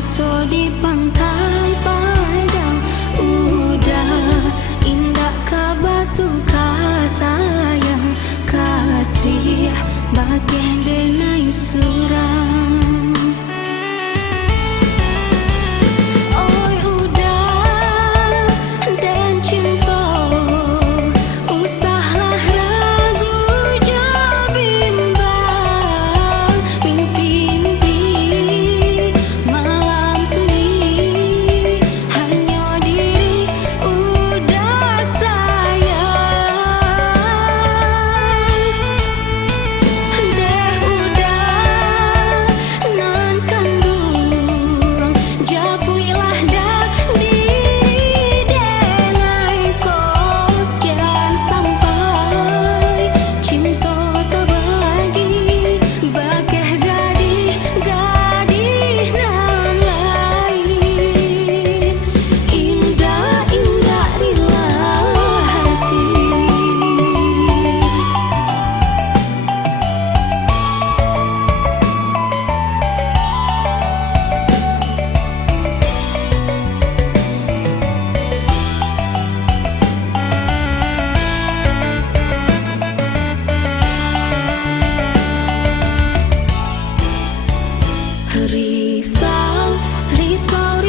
aso di pangkal padang, udah indah ka batu ka sayang, kasih bakeh denai surang. Oi udah dan cinta, usahlah ragu jauh bimbang, mimpi-mimpi malam sunyi, hanya diri udah sayang. Deh udah nan kandung, japuilah dah diri denai kau, jangan sampai cinta terbagi, bakeh gadih-gadih nan lain, indah-indah rila hati. Risau, risau